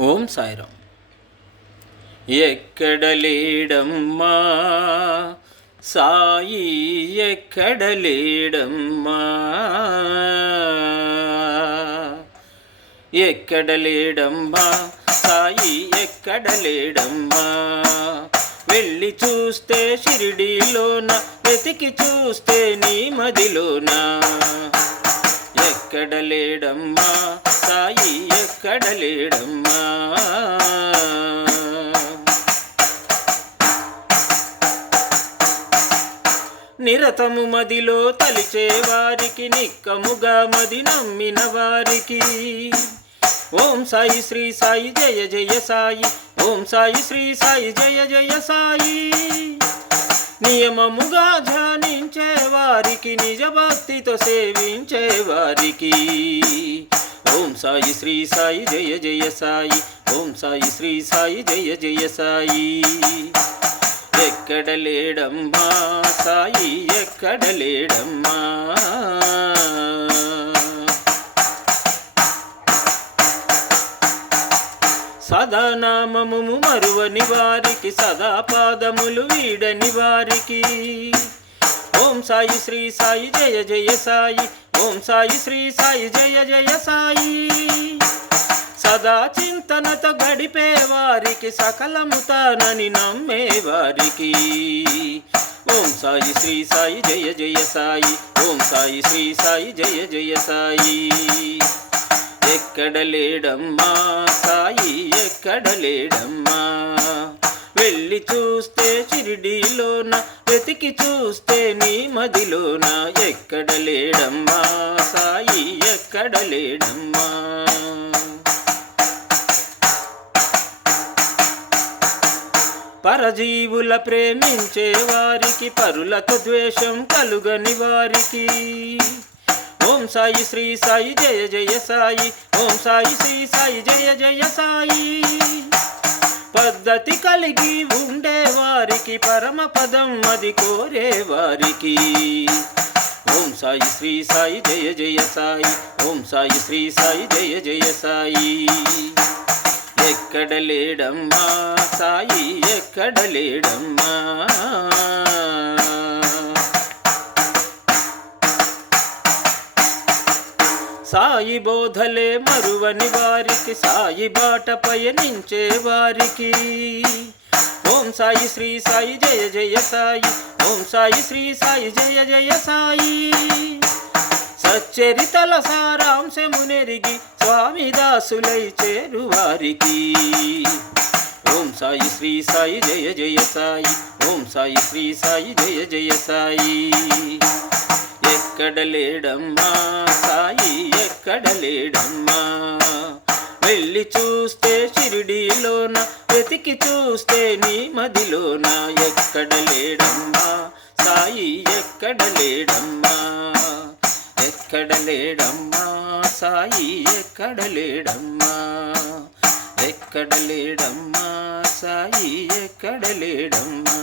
ఓం సాయిరామ్. ఎక్కడ లేడమ్మా సాయి, ఎక్కడ లేడమ్మా, ఎక్కడ లేడమ్మా సాయి, ఎక్కడ లేడమ్మా. వెళ్ళి చూస్తే షిరిడీలోన, వెతికి చూస్తే నీ మదిలోన. ఎక్కడ లేడమ్మా సాయి, ఎక్కడ లేడమ్మా. నిరతము మదిలో తలిచే వారికి, నిక్కముగా మది నమ్మిన వారికి. ఓం సాయి శ్రీ సాయి జయ జయ సాయి, ఓం సాయి శ్రీ సాయి జయ జయ సాయి. నియమముగా ధ్యానించే వారికి, నిజ భక్తితో సేవించే వారికి. ఓం సాయి శ్రీ సాయి జయ జయ సాయి, ఓం సాయి శ్రీ సాయి జయ జయ సాయి. ఎక్కడ లేడమ్మా సాయి, ఎక్కడ లేడమ్మా. సదా నామము మరువని వారికి, సదా పాదములు వీడని వారికి. ఓం సాయి శ్రీ సాయి జయ జయ సాయి, ఓం సాయి శ్రీ సాయి జయ జయ సాయి. సదా చింతనతో గడిపే వారికి, సకలము తానని నమ్మే వారికి. ఓం సాయి శ్రీ సాయి జయ జయ సాయి, ఓం సాయి శ్రీ సాయి జయ జయ సాయి. ఎక్కడ లేడమ్మా సాయి, ఎక్కడ లేడమ్మా. వెళ్ళి చూస్తే షిరిడీలోన, వెతికి చూస్తే నీ మదిలోన. ఎక్కడ లేడమ్మా సాయి, ఎక్కడ లేడమ్మా. పరజీవుల ప్రేమించే వారికి, పరులతో ద్వేషం కలుగని వారికి. ఓం సాయి శ్రీ సాయి జయ జయ సాయి, ఓం సాయి శ్రీ సాయి జయ జయ సాయి. పద్ధతి కలిగి ఉండే వారికి, పరమ పదం అది కోరే వారికి. ఓం సాయి శ్రీ సాయి జయ జయ సాయి, ఓం సాయి శ్రీ సాయి జయ జయ సాయి. ఎక్కడ లేడమ్మా సాయి, ఎక్కడ లేడమ్మా. సాయి బోధలే మరువని వారికి, సాయి బాట పయనించే వారికి. ఓం సాయి శ్రీ సాయి జయ జయ సాయి, ఓం సాయి శ్రీ సాయి జయ జయ సాయి. సచ్చరితల సారాంశమునెరిగి, స్వామి దాసులై చేరువారికి. ఓం సాయి శ్రీ సాయి జయ జయ సాయి, ఓం సాయి శ్రీ సాయి జయ జయ సాయి. ఎక్కడ లేడమ్మా సాయి, ఎక్కడ లేడమ్మా. వెళ్ళి చూస్తే షిరిడీలోన, వెతికి చూస్తే నీ మదిలోన. ఎక్కడ లేడమ్మా సాయి, ఎక్కడ లేడమ్మా. ఎక్కడ లేడమ్మా సాయి, ఎక్కడ లేడమ్మా. ఎక్కడ లేడమ్మా సాయి, ఎక్కడ లేడమ్మా.